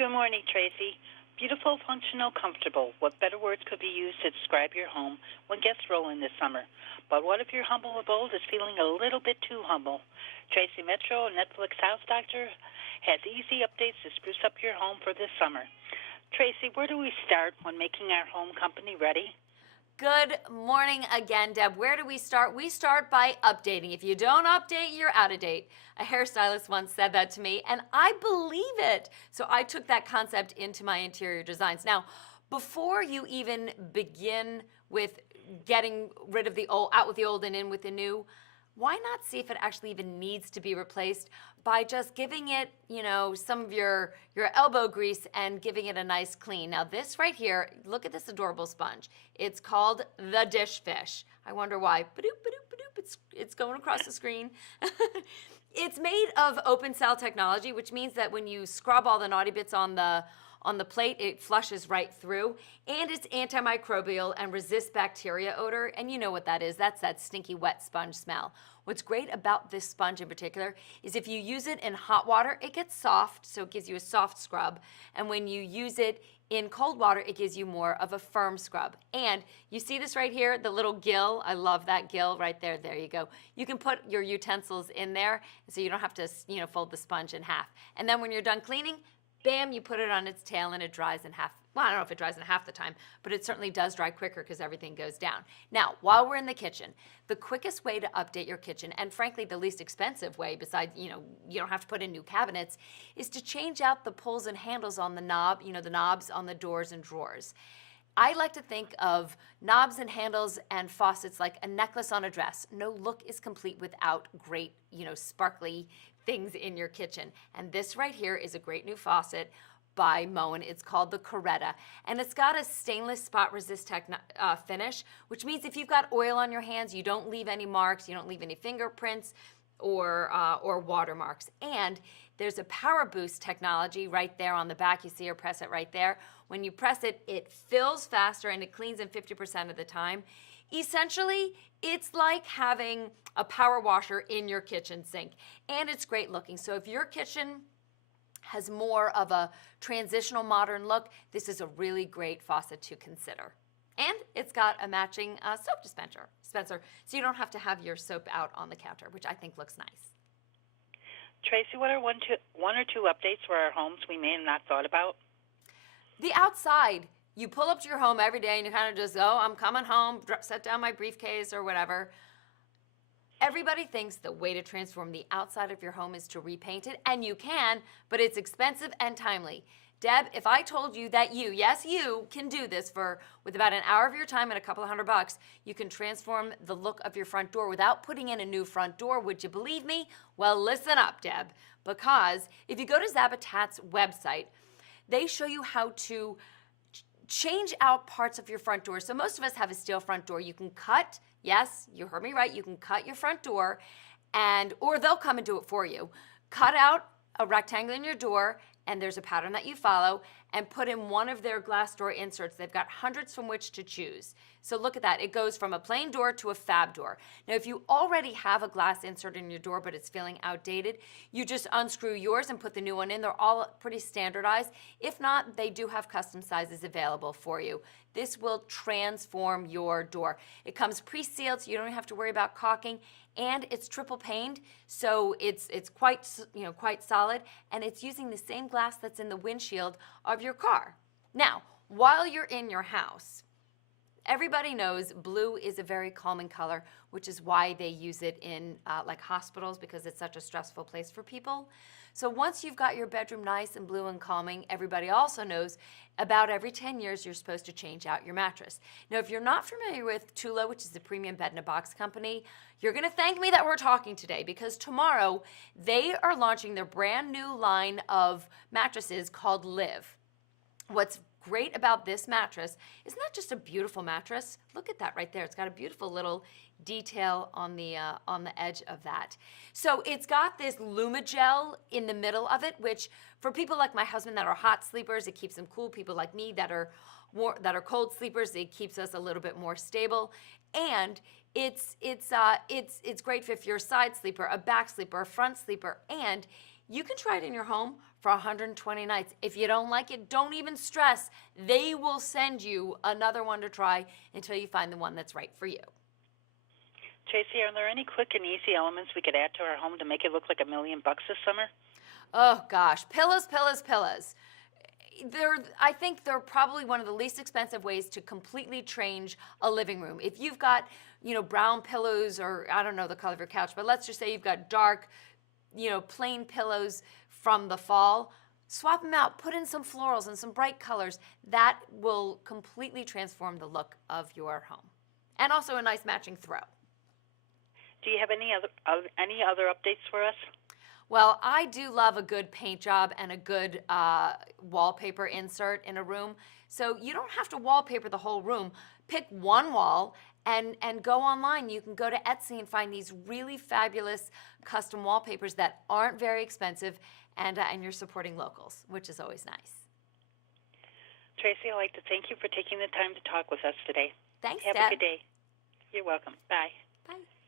Good morning, Tracy. Beautiful, functional, comfortable. What better words could be used to describe your home when guests roll in this summer? But what if your humble abode is feeling a little bit too humble? Tracy Metro, a Netflix house doctor, has easy updates to spruce up your home for this summer. Tracy, where do we start when making our home company ready? Good morning again, Deb. Where do we start? We start by updating. If you don't update, you're out of date. A hairstylist once said that to me, and I believe it. So I took that concept into my interior designs. Now, before you even begin with getting rid of the old, out with the old and in with the new, why not see if it actually even needs to be replaced by just giving it, some of your elbow grease and giving it a nice clean. Now this right here, look at this adorable sponge. It's called the Dish Fish. I wonder why. Ba-doop, ba-doop, ba-doop. It's going across the screen. It's made of open cell technology, which means that when you scrub all the naughty bits on the plate, it flushes right through, and it's antimicrobial and resists bacteria odor, and you know what that is. That's that stinky wet sponge smell. What's great about this sponge in particular is if you use it in hot water, it gets soft, so it gives you a soft scrub, and when you use it in cold water, it gives you more of a firm scrub. And you see this right here, the little gill. I love that gill right there. There you go. You can put your utensils in there, so you don't have to, fold the sponge in half. And then when you're done cleaning, bam, you put it on its tail and it dries in half. Well, I don't know if it dries in half the time, but it certainly does dry quicker because everything goes down. Now, while we're in the kitchen, the quickest way to update your kitchen, and frankly the least expensive way besides, you don't have to put in new cabinets, is to change out the pulls and handles on the knob, the knobs on the doors and drawers. I like to think of knobs and handles and faucets like a necklace on a dress. No look is complete without great, sparkly things in your kitchen. And this right here is a great new faucet by Moen. It's called the Coretta, and it's got a stainless spot resist finish, which means if you've got oil on your hands, you don't leave any marks, you don't leave any fingerprints or watermarks. And there's a power boost technology right there on the back. You see her press it right there. When you press it, it fills faster and it cleans in 50% of the time. Essentially, it's like having a power washer in your kitchen sink, and it's great looking. So if your kitchen has more of a transitional modern look, this is a really great faucet to consider. And it's got a matching soap dispenser, so you don't have to have your soap out on the counter, which I think looks nice. Tracy, what are one or two updates for our homes we may have not thought about? The outside. You pull up to your home every day and you kind of just go, I'm coming home, set down my briefcase or whatever. Everybody thinks the way to transform the outside of your home is to repaint it, and you can, but it's expensive and timely. Deb, if I told you that yes, you can do this with about an hour of your time and a couple of $100, you can transform the look of your front door without putting in a new front door. Would you believe me? Well, listen up, Deb, because if you go to Zabatat's website, they show you how to change out parts of your front door. So most of us have a steel front door. You can cut, yes, you heard me right, you can cut your front door, or they'll come and do it for you. Cut out a rectangle in your door, and there's a pattern that you follow, and put in one of their glass door inserts. They've got hundreds from which to choose. So look at that. It goes from a plain door to a fab door. Now, if you already have a glass insert in your door, but it's feeling outdated, you just unscrew yours and put the new one in. They're all pretty standardized. If not, they do have custom sizes available for you. This will transform your door. It comes pre-sealed, so you don't have to worry about caulking, and it's triple paned, so it's quite solid, and it's using the same glass that's in the windshield of your car. Now, while you're in your house, everybody knows blue is a very calming color, which is why they use it in like hospitals, because it's such a stressful place for people. So once you've got your bedroom nice and blue and calming, everybody also knows about every 10 years you're supposed to change out your mattress. Now, if you're not familiar with Tula, which is the premium bed in a box company, you're going to thank me that we're talking today, because tomorrow they are launching their brand new line of mattresses called Live. What's great about this mattress, isn't that just a beautiful mattress? Look at that right there. It's got a beautiful little detail on the edge of that. So it's got this Lumigel in the middle of it, which for people like my husband that are hot sleepers, it keeps them cool. People like me that are cold sleepers, it keeps us a little bit more stable. And it's great if you're a side sleeper, a back sleeper, a front sleeper, and you can try it in your home for 120 nights. If you don't like it, don't even stress. They will send you another one to try until you find the one that's right for you. Tracy, are there any quick and easy elements we could add to our home to make it look like $1 million this summer? Oh gosh, pillows. I think they're probably one of the least expensive ways to completely change a living room. If you've got, brown pillows, or I don't know the color of your couch, but let's just say you've got dark, plain pillows from the fall, swap them out, put in some florals and some bright colors. That will completely transform the look of your home. And also a nice matching throw. Do you have any other updates for us? Well, I do love a good paint job and a good wallpaper insert in a room. So you don't have to wallpaper the whole room. Pick one wall and go online. You can go to Etsy and find these really fabulous custom wallpapers that aren't very expensive, and you're supporting locals, which is always nice. Tracy, I'd like to thank you for taking the time to talk with us today. Thanks, Have Deb. a good day. You're welcome. Bye. Bye.